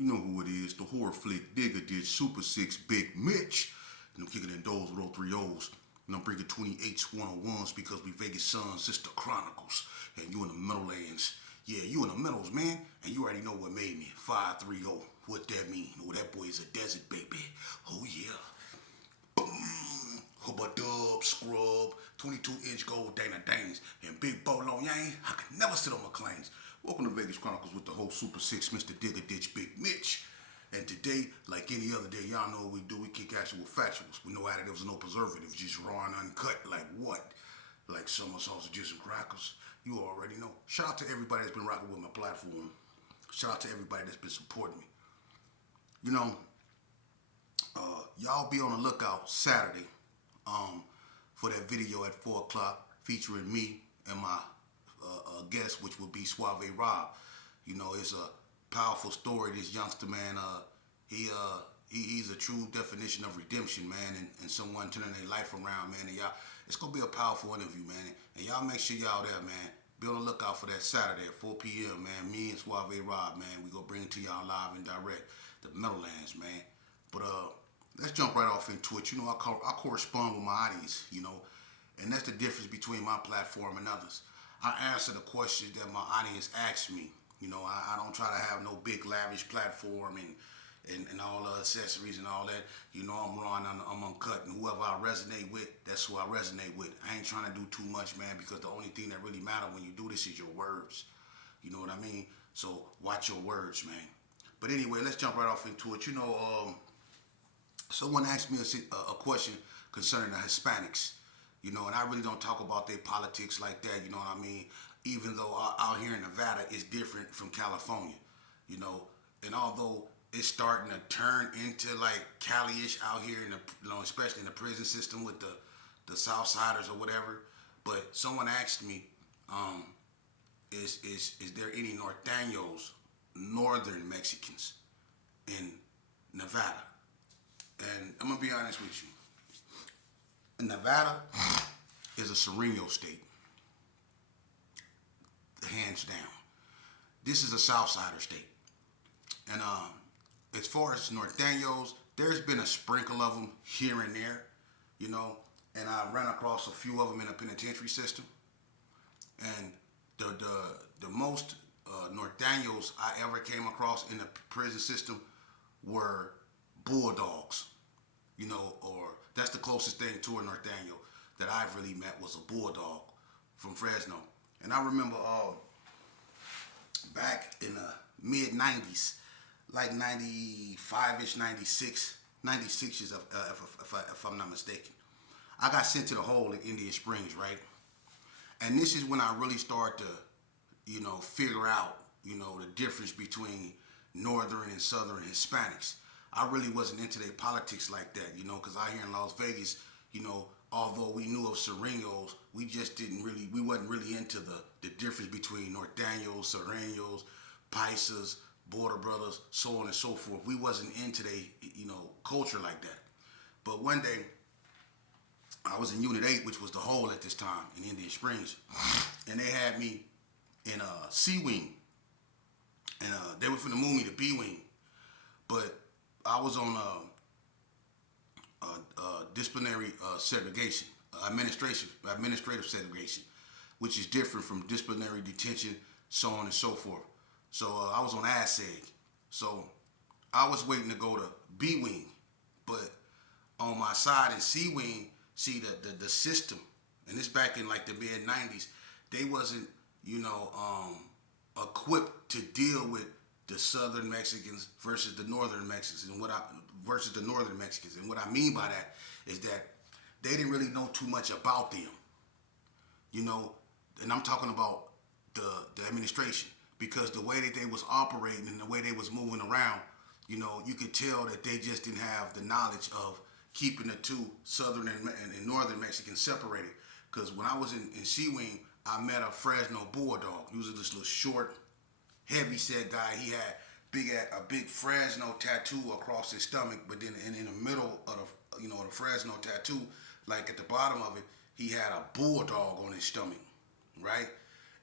You know who it is, the horror flick Digger did Super 6 Big Mitch. And I'm kicking in those with all three O's. And I'm bringing 28s, 101s because we Vegas Suns, it's the Chronicles. And you in the Meadowlands. Yeah, you in the Meadows, man. And you already know what made me. 530. What that mean? Oh, that boy is a desert baby. Oh, yeah. Boom. Hubba dub, scrub, 22-inch gold Dana Danes, and Big Bolo Yang. I can never sit on my claims. Welcome to Vegas Chronicles with the whole Super 6, Mr. Digger Ditch, Big Mitch. And today, like any other day, y'all know what we do. We kick actual factuals with no additives, no preservatives, just raw and uncut. Like what? Like summer sausages and crackers. You already know. Shout out to everybody that's been rocking with my platform. Shout out to everybody that's been supporting me. You know, y'all be on the lookout Saturday for that video at 4 o'clock featuring me and my guest, which will be Suave Rob. You know, it's a powerful story. This youngster, man, he's a true definition of redemption, man, and someone turning their life around, man. And y'all, it's gonna be a powerful interview, man. And y'all make sure y'all there, man. Be on the lookout for that Saturday at 4 p.m., man. Me and Suave Rob, man, we gonna bring it to y'all live and direct, the Meadowlands, man. But let's jump right off into it. You know, I correspond with my audience, you know, and that's the difference between my platform and others. I answer the questions that my audience asks me. You know, I don't try to have no big lavish platform and all the accessories and all that. You know, I'm raw and I'm uncut, and whoever I resonate with, that's who I resonate with. I ain't trying to do too much, man, because the only thing that really matters when you do this is your words. You know what I mean? So watch your words, man. But anyway, let's jump right off into it. You know, someone asked me a question concerning the Hispanics. You know, and I really don't talk about their politics like that, you know what I mean? Even though out here in Nevada it's different from California, you know. And although it's starting to turn into like Cali-ish out here, in the, you know, especially in the prison system with the Southsiders or whatever. But someone asked me, is there any Nortenos, Northern Mexicans in Nevada? And I'm gonna be honest with you. Nevada is a Sereno state, hands down. This is a Southsider state. And as far as Norteños, there's been a sprinkle of them here and there, you know, and I ran across a few of them in the penitentiary system. And the most Norteños I ever came across in the prison system were bulldogs, you know, or that's the closest thing to a Norteño that I've really met was a bulldog from Fresno. And I remember back in the mid-90s, like 95-ish, 96, 96 is if I'm not mistaken. I got sent to the hole in Indian Springs, right? And this is when I really started to, you know, figure out, you know, the difference between Northern and Southern Hispanics. I really wasn't into their politics like that, you know, because out here in Las Vegas, you know, although we knew of Serenos, we just didn't really, we wasn't really into the difference between Norteños, Serenos, Paisas, Border Brothers, so on and so forth. We wasn't into their, you know, culture like that. But one day, I was in Unit 8, which was the hole at this time in Indian Springs, and they had me in C-Wing, and they were finna move me to B-Wing, but I was on disciplinary segregation, administrative segregation, which is different from disciplinary detention, so on and so forth. So I was on ASSEG. So I was waiting to go to B-Wing, but on my side in C-Wing, see the system, and this back in like the mid-90s, they wasn't, you know, equipped to deal with the Southern Mexicans versus the Northern Mexicans, and what I mean by that is that they didn't really know too much about them, you know, and I'm talking about the administration, because the way that they was operating and the way they was moving around, you know, you could tell that they just didn't have the knowledge of keeping the two Southern and Northern Mexicans separated. Because when I was in C-Wing, I met a Fresno bulldog. He was this little short, heavy set guy. He had a big Fresno tattoo across his stomach, but then in the middle of the, you know, the Fresno tattoo, like at the bottom of it, he had a bulldog on his stomach, right?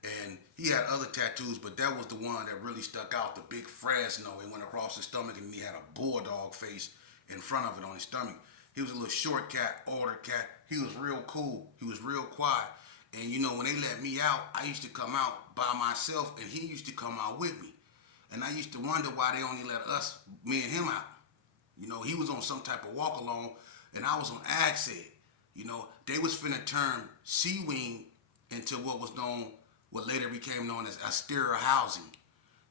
And he had other tattoos, but that was the one that really stuck out. The big Fresno. It went across his stomach, and he had a bulldog face in front of it on his stomach. He was a little short cat, older cat. He was real cool. He was real quiet. And you know, when they let me out, I used to come out by myself, and he used to come out with me. And I used to wonder why they only let us, me and him, out. You know, he was on some type of walk along, and I was on Ag-Said. You know, they was finna turn C-Wing into what later became known as austere housing.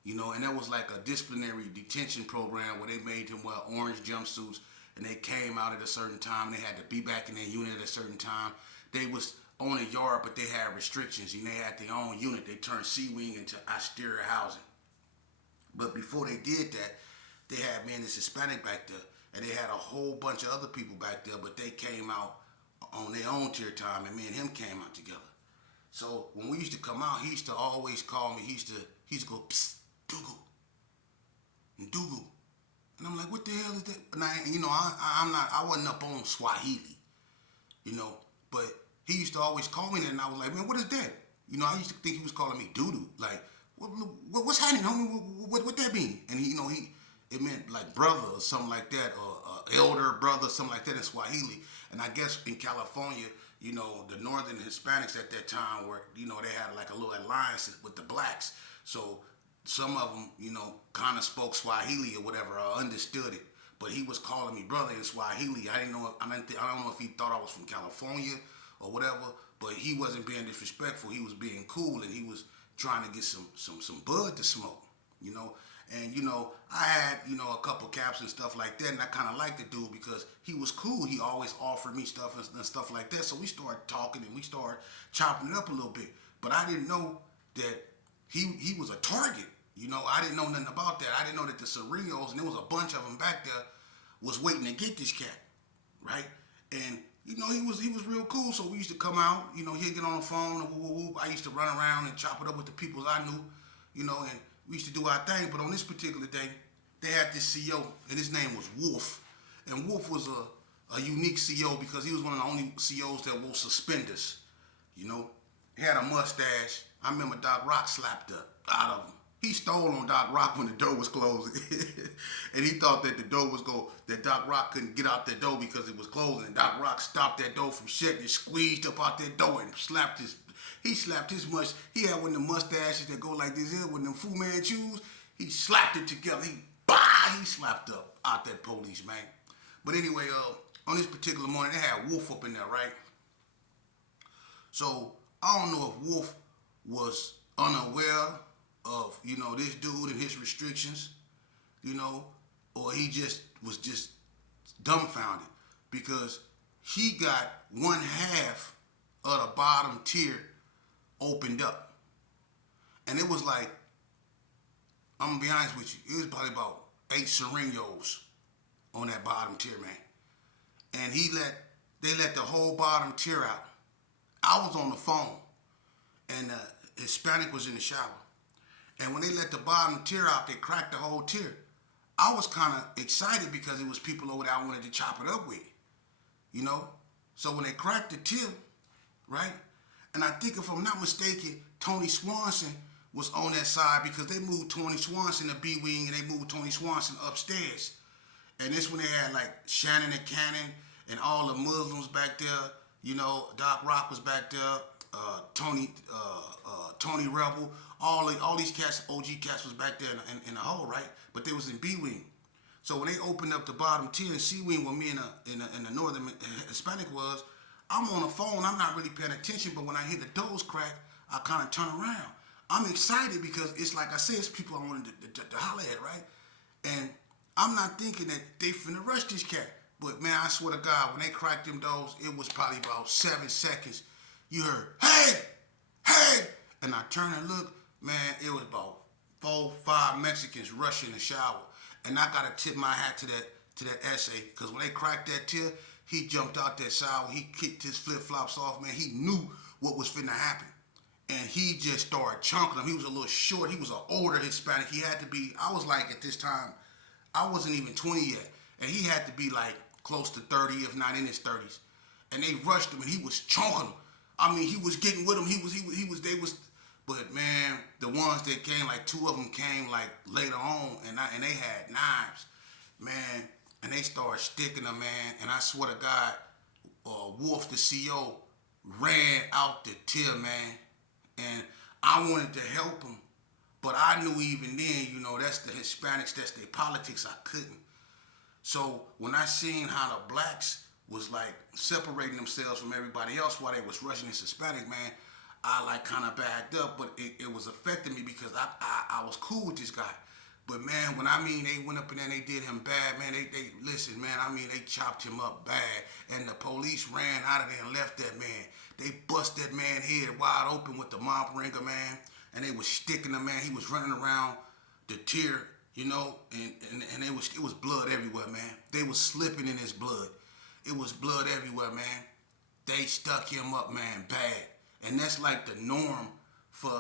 You know, and that was like a disciplinary detention program where they made him wear orange jumpsuits, and they came out at a certain time. They had to be back in their unit at a certain time. They was on a yard, but they had restrictions, and they had their own unit. They turned C-Wing into austere housing. But before they did that, they had me and this Hispanic back there, and they had a whole bunch of other people back there, but they came out on their own tier time, and me and him came out together. So when we used to come out, he used to always call me. He used to go, psst, Dugu, Ndugu. And I'm like, what the hell is that? And I wasn't up on Swahili, you know, but he used to always call me that, and I was like, man, what is that? You know, I used to think he was calling me Doodoo. Like, what's happening, homie? What that mean? And it meant like brother or something like that, or elder brother, something like that in Swahili. And I guess in California, you know, the northern Hispanics at that time were, you know, they had like a little alliance with the blacks. So some of them, you know, kind of spoke Swahili or whatever, or understood it. But he was calling me brother in Swahili. I don't know if he thought I was from California or whatever, but he wasn't being disrespectful. He was being cool, and he was trying to get some bud to smoke, you know. And, you know, I had, you know, a couple caps and stuff like that, and I kind of liked the dude because he was cool. He always offered me stuff and stuff like that. So we started talking, and we started chopping it up a little bit. But I didn't know that he was a target. You know, I didn't know nothing about that. I didn't know that the Cerrillos, and there was a bunch of them back there, was waiting to get this cat, right? And, you know, he was real cool. So we used to come out, you know, he'd get on the phone, and whoop. I used to run around and chop it up with the people I knew, you know, and we used to do our thing. But on this particular day, they had this CO, and his name was Wolf. And Wolf was a unique CO because he was one of the only COs that wore suspenders, you know. He had a mustache. I remember Doc Rock slapped the out of him. He stole on Doc Rock when the door was closing. And he thought that that Doc Rock couldn't get out that door because it was closing. And Doc Rock stopped that door from shutting and squeezed up out that door and he slapped his mustache. He had one of the mustaches that go like this here with them Fu Manchus. He slapped it together. He slapped up out that police, man. But anyway, on this particular morning, they had Wolf up in there, right? So I don't know if Wolf was unaware of, you know, this dude and his restrictions, you know, or he was dumbfounded because he got one half of the bottom tier opened up. And it was like, I'm gonna be honest with you, it was probably about 8 Cerrillos on that bottom tier, man. And they let the whole bottom tier out. I was on the phone, and Hispanic was in the shower. And when they let the bottom tier out, they cracked the whole tier. I was kind of excited because it was people over there I wanted to chop it up with, you know? So when they cracked the tier, right? And I think if I'm not mistaken, Tony Swanson was on that side because they moved Tony Swanson to B-Wing, and they moved Tony Swanson upstairs. And this when they had like Shannon and Cannon and all the Muslims back there. You know, Doc Rock was back there, Tony Rebel, all these cats, OG cats was back there in the hole, right? But they was in B-Wing. So when they opened up the bottom tier in C-Wing where me and the northern Hispanic was, I'm on the phone, I'm not really paying attention, but when I hear the doors crack, I kind of turn around. I'm excited because it's like I said, it's people I wanted to holler at, right? And I'm not thinking that they finna rush this cat. But man, I swear to God, when they cracked them doors, it was probably about 7 seconds. You heard, hey, and I turned and looked, man, it was about 4, 5 Mexicans rushing the shower. And I gotta tip my hat to that essay, because when they cracked that tier, he jumped out that shower, he kicked his flip-flops off, man. He knew what was finna happen. And he just started chunking them. He was a little short. He was an older Hispanic. He had to be, I was like at this time, I wasn't even 20 yet. And he had to be like close to 30, if not in his 30s. And they rushed him and he was chunking them. I mean, he was getting with them. But man, the ones that came, like two of them came like later on, and they had knives, man, and they started sticking them, man. And I swear to God, Wolf the CO ran out the tier, man, and I wanted to help him, but I knew even then, that's the Hispanics, that's their politics. I couldn't. So when I seen how the blacks was like separating themselves from everybody else while they was rushing this Hispanic, man, I like kind of backed up, but it was affecting me because I was cool with this guy. But man, when they went up in there and they did him bad, man, they listen, man, they chopped him up bad. And the police ran out of there and left that man. They bust that man head wide open with the mop ringer, man. And they was sticking him, man. He was running around the tier, and it was blood everywhere, man. They was slipping in his blood. It was blood everywhere, man. They stuck him up, man, bad. And that's like the norm for,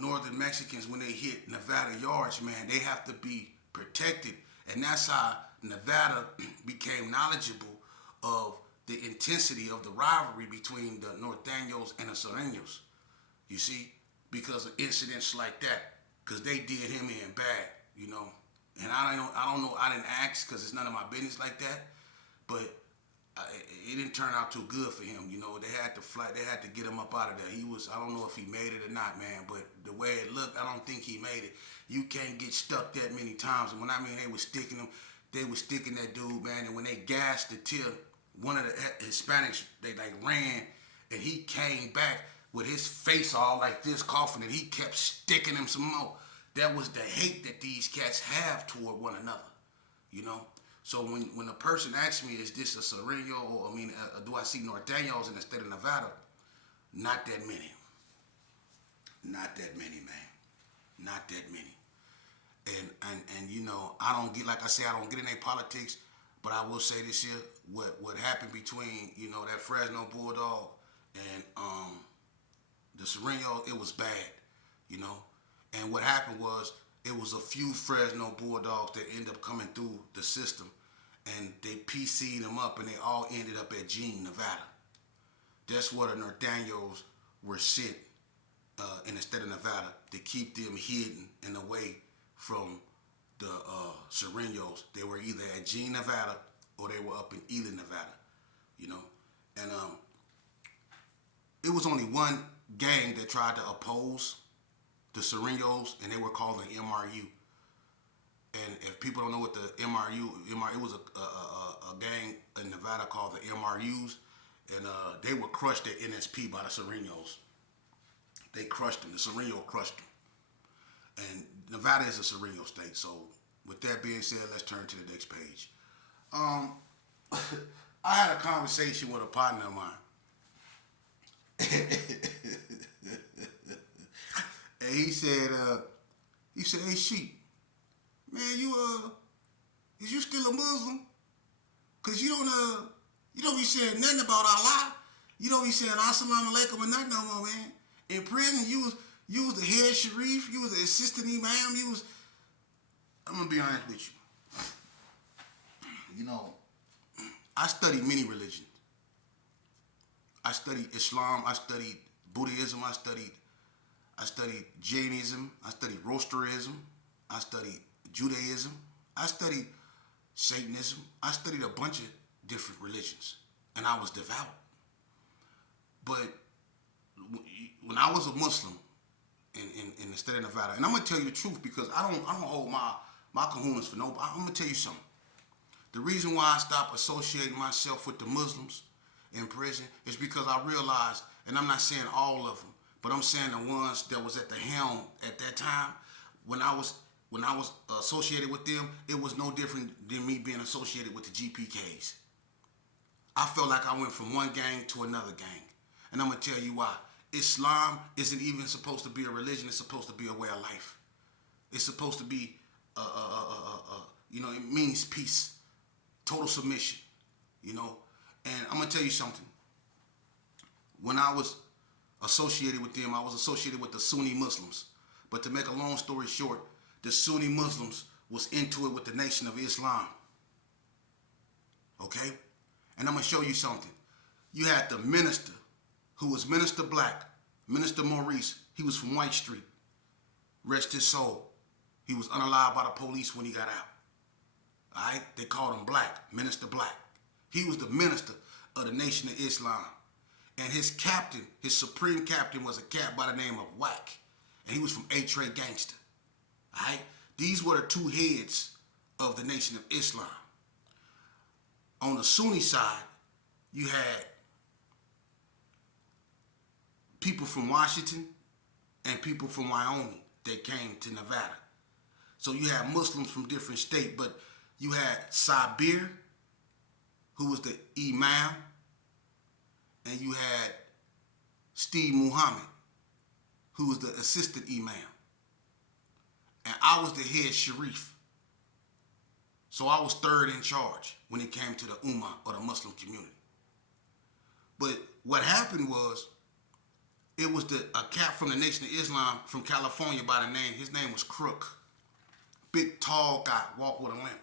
Northern Mexicans when they hit Nevada yards, man. They have to be protected. And that's how Nevada became knowledgeable of the intensity of the rivalry between the Nortenos and the Sureños. You see? Because of incidents like that. Because they did him in bad, And I don't know, I didn't ask because it's none of my business like that. But it didn't turn out too good for him. They had to they had to get him up out of there. I don't know if he made it or not, man, but the way it looked, I don't think he made it. You can't get stuck that many times. And when they were sticking him, they were sticking that dude, man. And when they gassed the tier, one of the Hispanics, they like ran, and he came back with his face all like this, coughing, and he kept sticking him some more. That was the hate that these cats have toward one another, So when a person asks me, is this a Sureño, or do I see Norteños in the state of Nevada? Not that many. Not that many, man. Not that many. And I don't get, like I say, I don't get in their politics, but I will say this here, what happened between, that Fresno Bulldog and the Sureño, it was bad, And what happened was, it was a few Fresno Bulldogs that ended up coming through the system, and they PC'd them up, and they all ended up at Jean, Nevada. That's where the Norteños were sent in the state of Nevada to keep them hidden and away from the Sureños. They were either at Jean, Nevada, or they were up in Ely, Nevada, And it was only one gang that tried to oppose the Sureños, and they were called the MRU. And if people don't know what the MRU it was a gang in Nevada called the MRUs, and they were crushed at NSP by the Sureños. They crushed them. The Sureño crushed them. And Nevada is a Sureño state. So with that being said, let's turn to the next page. I had a conversation with a partner of mine. And he said, hey, Sheep, man, is you still a Muslim? Cause you don't be saying nothing about Allah. You don't be saying Assalamu alaikum or nothing no more, man. In prison, you was the head Sharif, you was the assistant imam, I'm gonna be honest with you. I studied many religions. I studied Islam, I studied Buddhism, I studied Jainism, I studied Zoroastrianism, I studied Judaism, I studied Satanism, I studied a bunch of different religions, and I was devout. But when I was a Muslim in the state of Nevada, and I'm gonna tell you the truth because I don't hold my kahunas for nobody. I'm gonna tell you something. The reason why I stopped associating myself with the Muslims in prison is because I realized, and I'm not saying all of them, but I'm saying the ones that was at the helm at that time, when I was associated with them, it was no different than me being associated with the GPKs. I felt like I went from one gang to another gang. And I'm going to tell you why. Islam isn't even supposed to be a religion. It's supposed to be a way of life. It's supposed to be, it means peace, total submission, And I'm going to tell you something. When I was associated with them, I was associated with the Sunni Muslims. But to make a long story short, the Sunni Muslims was into it with the Nation of Islam. Okay? And I'm going to show you something. You had the minister, who was Minister Black, Minister Maurice, He was from White Street. Rest his soul. He was unalived by the police when he got out. All right? They called him Black, Minister Black. He was the minister of the Nation of Islam. And his captain, his supreme captain, was a cat by the name of Wack. And he was from A-Tray Gangster. All right? These were the two heads of the Nation of Islam. On the Sunni side, you had people from Washington and people from Wyoming that came to Nevada. So you had Muslims from different states, but you had Sabir, who was the imam, and you had Steve Muhammad, who was the assistant imam. And I was the head sharif. So I was third in charge when it came to the Ummah, or the Muslim community. But what happened was, it was a cat from the Nation of Islam from California by the name, his name was Crook. Big, tall guy, walked with a limp.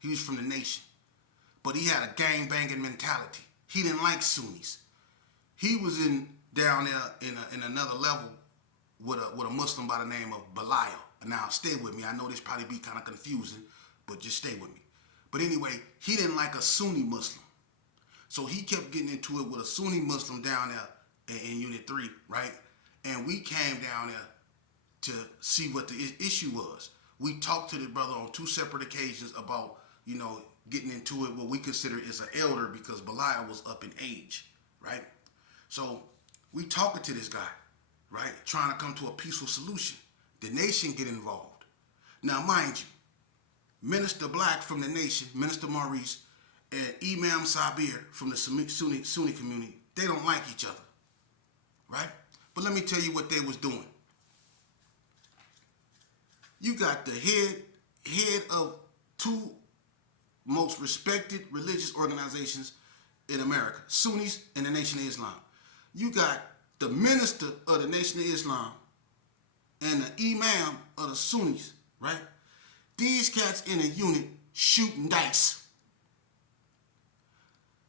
He was from the Nation. But he had a gang-banging mentality. He didn't like Sunnis. He was down there in another level with a Muslim by the name of Belial. Now, stay with me. I know this probably be kind of confusing, but just stay with me. But anyway, he didn't like a Sunni Muslim. So he kept getting into it with a Sunni Muslim down there in Unit 3, right? And we came down there to see what the issue was. We talked to the brother on 2 separate occasions about, getting into it, what we consider is an elder, because Belial was up in age, right? So we talking to this guy, right? Trying to come to a peaceful solution. The Nation get involved. Now, mind you, Minister Black from the Nation, Minister Maurice, and Imam Sabir from the Sunni community, they don't like each other. Right? But let me tell you what they was doing. You got the head of 2 most respected religious organizations in America, Sunnis and the Nation of Islam. You got the minister of the Nation of Islam and the imam of the Sunnis, right? These cats in a unit shooting dice.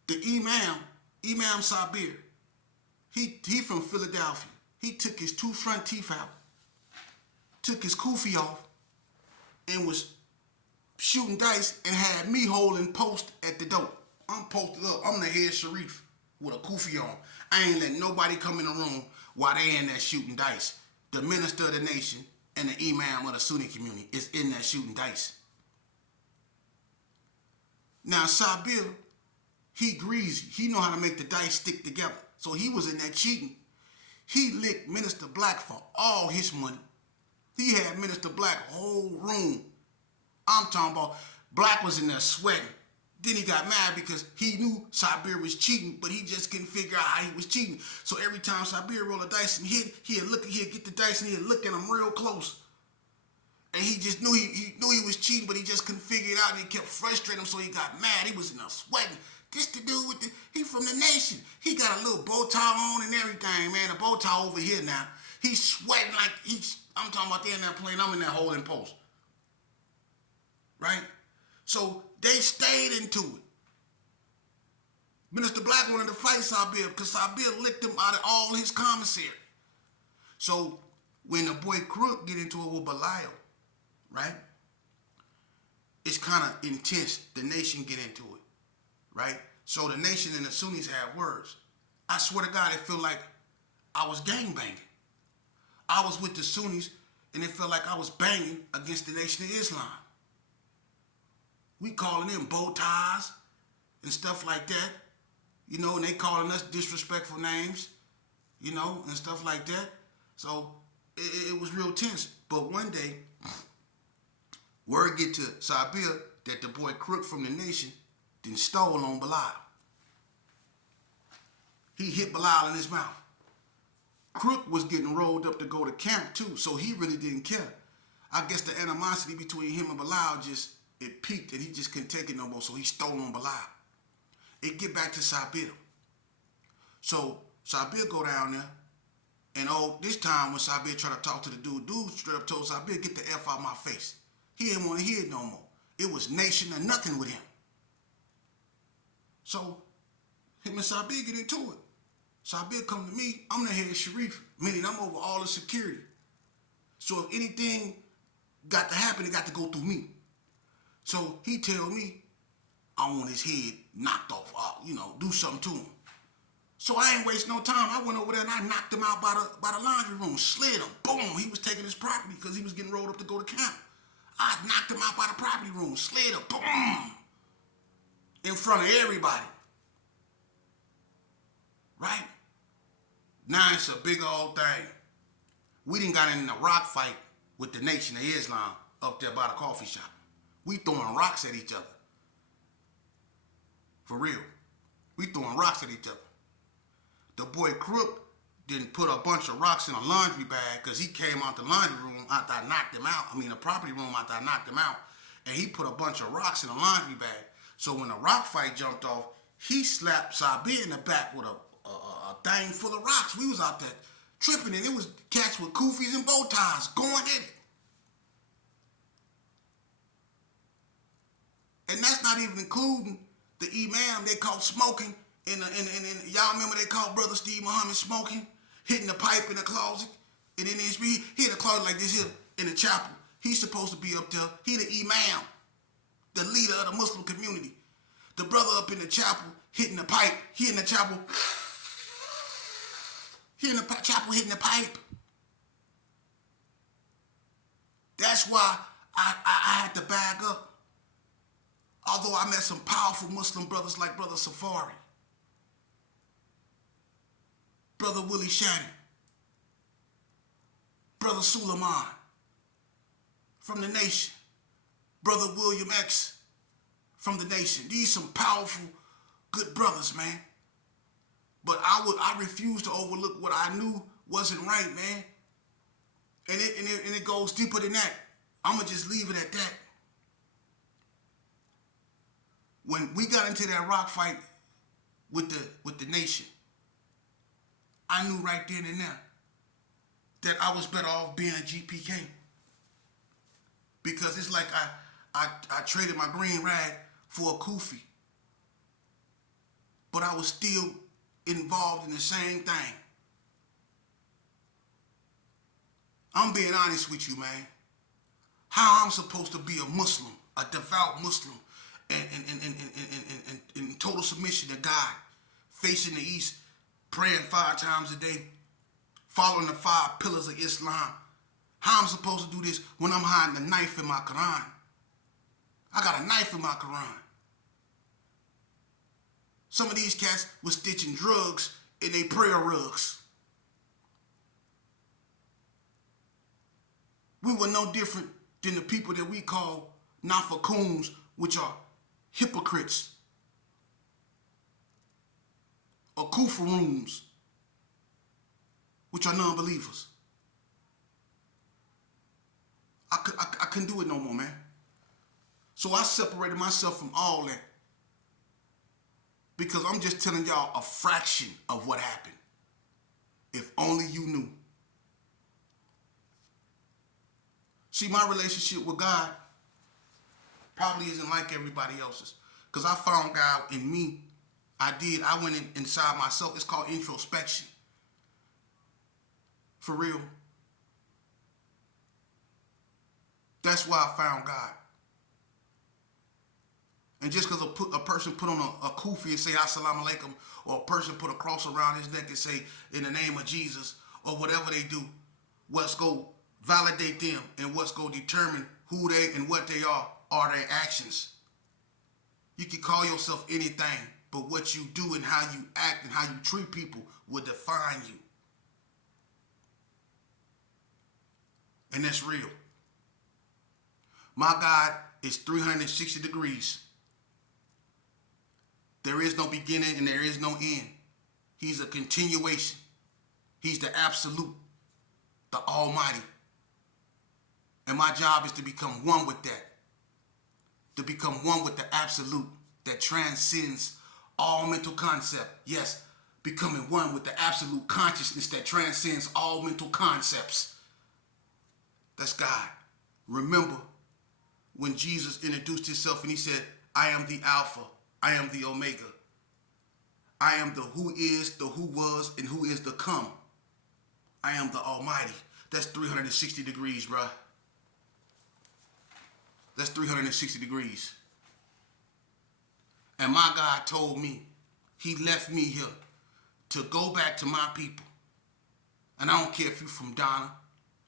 The Imam Sabir, he from Philadelphia. He took his 2 front teeth out, took his kufi off, and was shooting dice and had me holding post at the door. I'm posted up. I'm the head sharif with a kufi on. I ain't letting nobody come in the room while they in there shooting dice. The minister of the Nation and the imam of the Sunni community is in there shooting dice. Now, Sabir, he greasy. He know how to make the dice stick together. So he was in there cheating. He licked Minister Black for all his money. He had Minister Black whole room. I'm talking about Black was in there sweating. Then he got mad because he knew Sabir was cheating, but he just couldn't figure out how he was cheating. So every time Sabir rolled a dice and he'd get the dice and he'd look at him real close. And he just knew he was cheating, but he just couldn't figure it out, and he kept frustrating him, so he got mad. He was in there sweating. This the dude he from the Nation. He got a little bow tie on and everything, man. The bow tie over here now. He's sweating like I'm talking about they in there playing, I'm in there holding post. Right? So they stayed into it. Minister Black wanted to fight Sabir because Sabir licked him out of all his commissary. So when the boy Crook get into it with Belial, right? It's kind of intense. The Nation get into it, right? So the Nation and the Sunnis have words. I swear to God, it felt like I was gangbanging. I was with the Sunnis, and it felt like I was banging against the Nation of Islam. We calling them bow ties and stuff like that, and they calling us disrespectful names, and stuff like that. So it was real tense. But one day, word get to Sabir that the boy Crook from the Nation then stole on Belial. He hit Belial in his mouth. Crook was getting rolled up to go to camp too, so he really didn't care. I guess the animosity between him and Belial it peaked, and he just couldn't take it no more, so he stole on Belial. It get back to Sabir. So Sabir go down there, and this time when Sabir tried to talk to the dude straight up told Sabir, get the F out my face. He didn't want to hear it no more. It was Nation or nothing with him. So him and Sabir get into it. Sabir come to me, I'm the head Sharif, meaning I'm over all the security. So if anything got to happen, it got to go through me. So he tell me, I want his head knocked off, do something to him. So I ain't waste no time. I went over there and I knocked him out by the laundry room, slid him, boom. He was taking his property because he was getting rolled up to go to camp. I knocked him out by the property room, slid him, boom, in front of everybody. Right? Now it's a big old thing. We done got in a rock fight with the Nation of Islam up there by the coffee shop. We throwing rocks at each other. For real. We throwing rocks at each other. The boy Crook didn't put a bunch of rocks in a laundry bag because he came out the laundry room after I knocked him out. The property room after I knocked him out. And he put a bunch of rocks in a laundry bag. So when the rock fight jumped off, he slapped Sabir in the back with a thing full of rocks. We was out there tripping, and it was cats with kufis and bow ties going in it. And that's not even including the imam they caught smoking y'all remember they caught Brother Steve Muhammad smoking, hitting the pipe in the closet, and then he hit the closet like this here in the chapel. He's supposed to be up there. He the imam, the leader of the Muslim community. The brother up in the chapel hitting the pipe. He in the chapel. He in the chapel hitting the pipe. That's why I had to bag up. Although I met some powerful Muslim brothers like Brother Safari, Brother Willie Shannon, Brother Suleiman from the Nation, Brother William X from the Nation. These some powerful, good brothers, man. But I refuse to overlook what I knew wasn't right, man. And it goes deeper than that. I'ma just leave it at that. When we got into that rock fight with the Nation, I knew right then and there that I was better off being a GPK. Because it's like I traded my green rag for a kufi. But I was still involved in the same thing. I'm being honest with you, man. How I'm supposed to be a Muslim, a devout Muslim, and in total submission to God, facing the East, praying 5 times a day, following the 5 pillars of Islam. How I'm supposed to do this when I'm hiding a knife in my Quran? I got a knife in my Quran. Some of these cats were stitching drugs in their prayer rugs. We were no different than the people that we call Nafakuns, which are hypocrites, or Kufaroons, which are non-believers. I couldn't do it no more, man. So I separated myself from all that because I'm just telling y'all a fraction of what happened. If only you knew. See, my relationship with God probably isn't like everybody else's. Because I found God in me. I went inside myself. It's called introspection. For real. That's why I found God. And just because a person put on a kufi and say assalamu alaikum, or a person put a cross around his neck and say in the name of Jesus, or whatever they do, what's going to validate them and what's going to determine who they and what they are their actions. You can call yourself anything, but what you do and how you act and how you treat people will define you. And that's real. My God is 360 degrees. There is no beginning and there is no end. He's a continuation. He's the absolute, the almighty. And my job is to become one with that. To become one with the absolute that transcends all mental concept. Yes, becoming one with the absolute consciousness that transcends all mental concepts. That's God. Remember when Jesus introduced himself and he said, I am the Alpha, I am the Omega. I am the who is, the who was, and who is to come. I am the Almighty. That's 360 degrees, bruh. That's 360 degrees. And my God told me, he left me here to go back to my people. And I don't care if you're from Donna.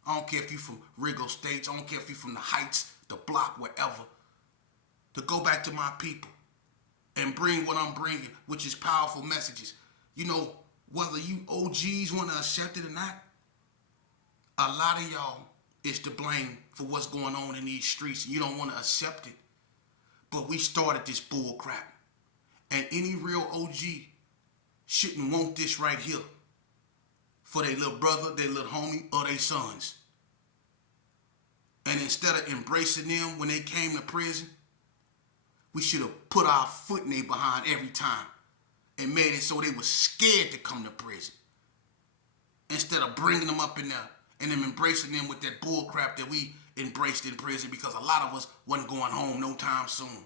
I don't care if you're from Rigo Estates. I don't care if you're from the Heights, the block, wherever. To go back to my people and bring what I'm bringing, which is powerful messages. You know, whether you OGs want to accept it or not, a lot of y'all is to blame for what's going on in these streets. You don't want to accept it. But we started this bull crap. And any real OG shouldn't want this right here for their little brother, their little homie, or their sons. And instead of embracing them when they came to prison, we should have put our foot in their behind every time and made it so they were scared to come to prison. Instead of bringing them up in there and then embracing them with that bull crap that we embraced in prison, because a lot of us wasn't going home no time soon.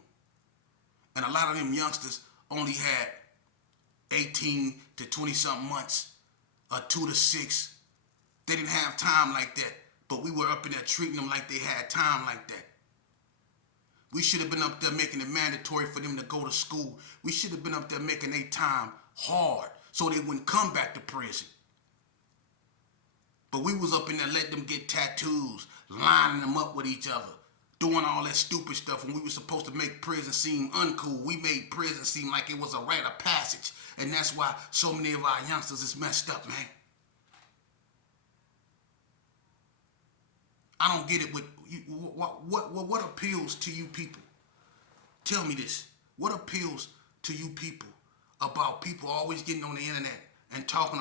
And a lot of them youngsters only had 18 to 20 something months, or 2 to 6. They didn't have time like that, but we were up in there treating them like they had time like that. We should have been up there making it mandatory for them to go to school. We should have been up there making their time hard so they wouldn't come back to prison. But we was up in there letting them get tattoos, lining them up with each other, doing all that stupid stuff when we were supposed to make prison seem uncool. We made prison seem like it was a rite of passage. And that's why so many of our youngsters is messed up, man. I don't get it with you. What appeals to you people? Tell me this. What appeals to you people about people always getting on the internet and talking